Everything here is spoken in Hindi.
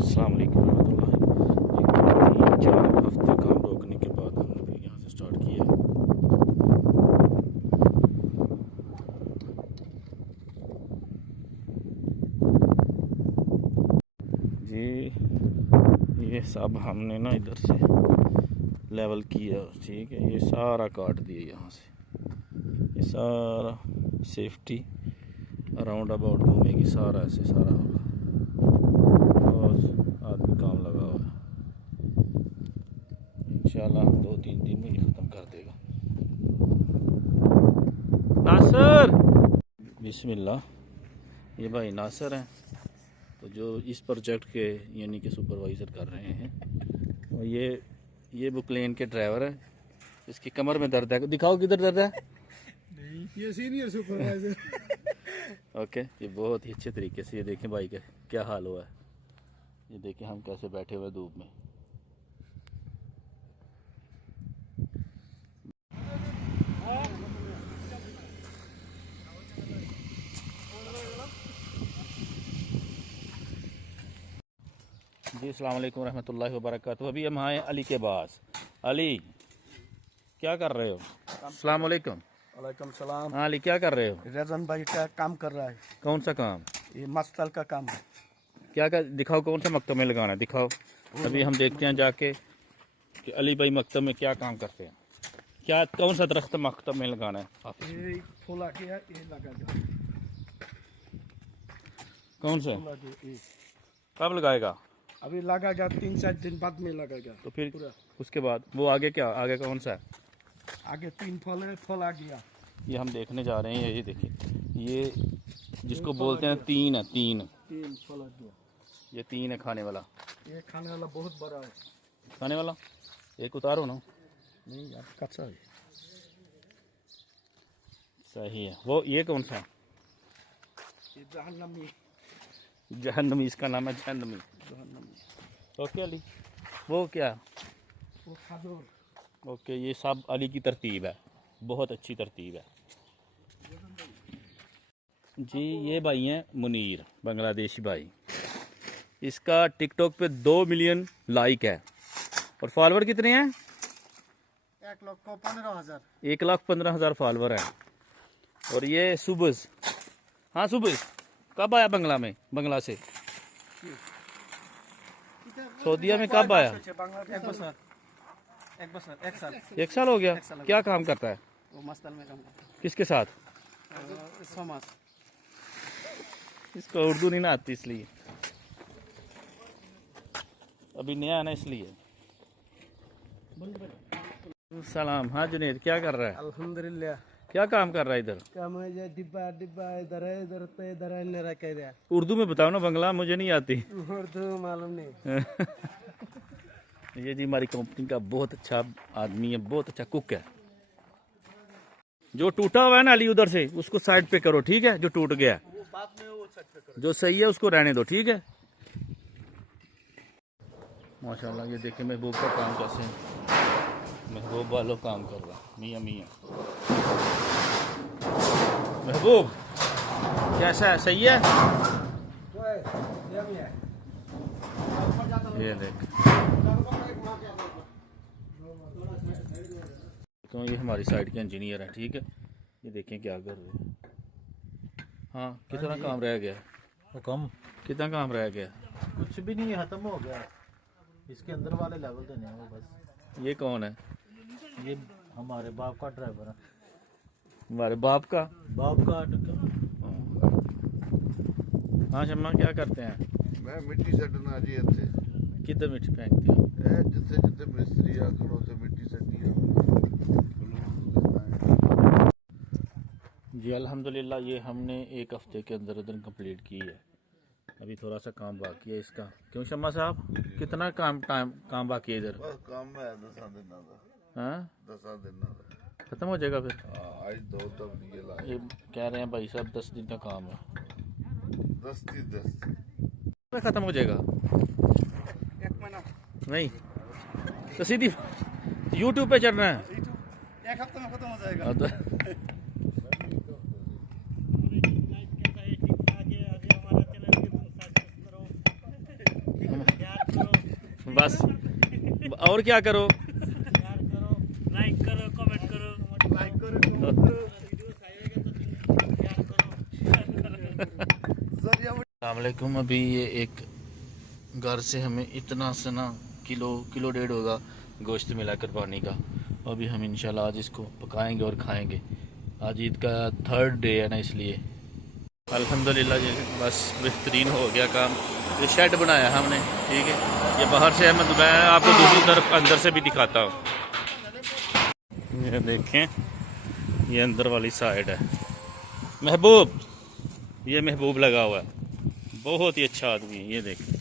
अस्सलाम वालेकुम रहमतुल्लाहि। 3-4 हफ्ते काम रोकने के बाद हमने फिर यहाँ से स्टार्ट किया। जी ये सब हमने ना इधर से लेवल किया, ठीक है। ये सारा काट दिया यहाँ से, ये सारा सेफ्टी अराउंड अबाउट घूमेगी, सारा ऐसे सारा होगा। आदमी काम लगा हुआ है, इंशाल्लाह 2-3 दिन में ये ख़त्म कर देगा। नासर, बिस्मिल्लाह। ये भाई नासर हैं, तो जो इस प्रोजेक्ट के यानी कि सुपरवाइज़र कर रहे हैं। और ये बुकलेन के ड्राइवर है। इसकी कमर में दर्द है, दिखाओ किधर दर्द है। नहीं, ये सीनियर सुपरवाइजर। ओके, ये बहुत ही अच्छे तरीके से, ये देखें भाई का क्या हाल हुआ है। ये देखें हम कैसे बैठे हुए धूप में। जी अस्सलाम वालेकुम रहमतुल्लाहि व बरकातहू। अभी हम आए अली के पास। अली क्या कर रहे हो? अस्सलाम वालेकुम। वालेकुम सलाम। हाँ अली क्या कर रहे हो? रजन भाई का काम कर रहा है। कौन सा काम? ये मस्तल का काम है। क्या दिखाओ कौन सा मकतब में लगाना है, दिखाओ। अभी हम देखते हैं जाके कि अली भाई मकतब में क्या काम करते हैं। क्या कौन सा दरख्त मकतब में लगाना है? ये फूला किया, ये लगा जा। कौन सा? ये कब लगाएगा? अभी लगेगा 3-4 दिन बाद में लगेगा। तो फिर पूरा उसके बाद वो आगे क्या, आगे कौन सा है? आगे 3 फल है, फल आ गया। ये हम देखने जा रहे हैं। ये देखिए, ये जिसको बोलते हैं तीन है, तीन 3 फल आ गया। ये 3 है खाने वाला। ये खाने वाला बहुत बड़ा है। खाने वाला एक उतारो ना। नहीं यार, कच्चा है। सही है। वो ये कौन सा? ये जहन्नमी। जहन्नमी, इसका नाम है जहन्नमी। ओके अली, वो क्या? वो खजूर। ओके, ये सब अली की तरतीब है, बहुत अच्छी तरतीब है जी। ये भाई हैं मुनीर, बांग्लादेशी भाई। इसका टिकटॉक पे 2 मिलियन लाइक है। और फॉलोवर कितने हैं? 1,15,000। 1,15,000 फॉलोवर है। और ये सुबह, हाँ सुबह कब आया बंगला से? सऊदीया में कब आया? 1 साल हो गया। क्या काम करता है? वो मस्तल में काम करता है। किसके साथ? समाज। इसको उर्दू नहीं ना आती, इसलिए अभी नया है ना, इसलिए। सलाम। हाँ जुनेद क्या कर रहा है? अल्हम्दुलिल्लाह। क्या काम कर रहा है इधर? काम है जो डिब्बा डिब्बा इधर है, इधर तो इधर है, मेरा कह रहा। उर्दू में बताओ ना, बंगला मुझे नहीं आती। उर्दू मालूम नहीं। ये जी हमारी कंपनी का बहुत अच्छा आदमी है, बहुत अच्छा कुक है। जो टूटा हुआ है ना अली उधर से, उसको साइड पे करो, ठीक है? जो टूट गया है, वो बाद में वो साइड पे करो। जो सही है उसको रहने दो, ठीक है? माशाल्लाह। ये देखिए महबूब का काम कैसे है। महबूब वालों काम कर रहा है। मियाँ महबूब कैसा है, सही है? ये देख, तो ये हमारी साइड के इंजीनियर हैं, ठीक है? ये देखें क्या कर रहे हैं। हाँ, कितना काम रह गया? कम कितना काम रह गया? कुछ भी नहीं, खत्म हो गया। इसके अंदर वाले लेवल देने हैं वो बस। ये कौन है? ये हमारे बाप का ड्राइवर है। हमारे बाप का? बाप का हाँ शम्मा क्या करते हैं? मैं मिट्टी सटना जी इत्थे। किधर मिट्टी फेंकते हो? जिथे जिथे मिस्त्री आखड़ो ते मिट्टी सटी जी अल्हम्दुलिल्लाह। ये हमने 1 हफ्ते के अंदर कंप्लीट की है। अभी थोड़ा सा काम बाकी है इसका। क्यों शम्मा साहब, कितना काम बाकी है इधर? बस काम है 10 दिन का। हाँ 10 दिन का खत्म हो जाएगा फिर? आज 2 तबदील लाए। ये कह रहे हैं भाई साहब 10 दिन का काम है। 10 खत्म हो जाएगा? 1 महीना नहीं तो सीधी यूट्यूब पे चढ़ना है। 1 हफ्ते में खत्म हो जाएगा। हाँ, तो बस और क्या करो, लाइक करो, कमेंट करो, लाइक करो, अस्सलामुअलैकुम। अभी ये एक घर से हमें इतना सा ना किलो डेढ़ होगा गोश्त मिलाकर पानी का। अभी हम इंशाल्लाह आज इसको पकाएंगे और खाएंगे। आज ईद का 3rd डे है ना, इसलिए अल्हम्दुलिल्लाह जी बस बेहतरीन हो गया काम। ये शेड बनाया हमने, ठीक है। ये बाहर से है, मैं आपको दूसरी तरफ अंदर से भी दिखाता हूँ। ये देखें, ये अंदर वाली साइड है। महबूब, ये महबूब लगा हुआ है, बहुत ही अच्छा आदमी है। ये देखें,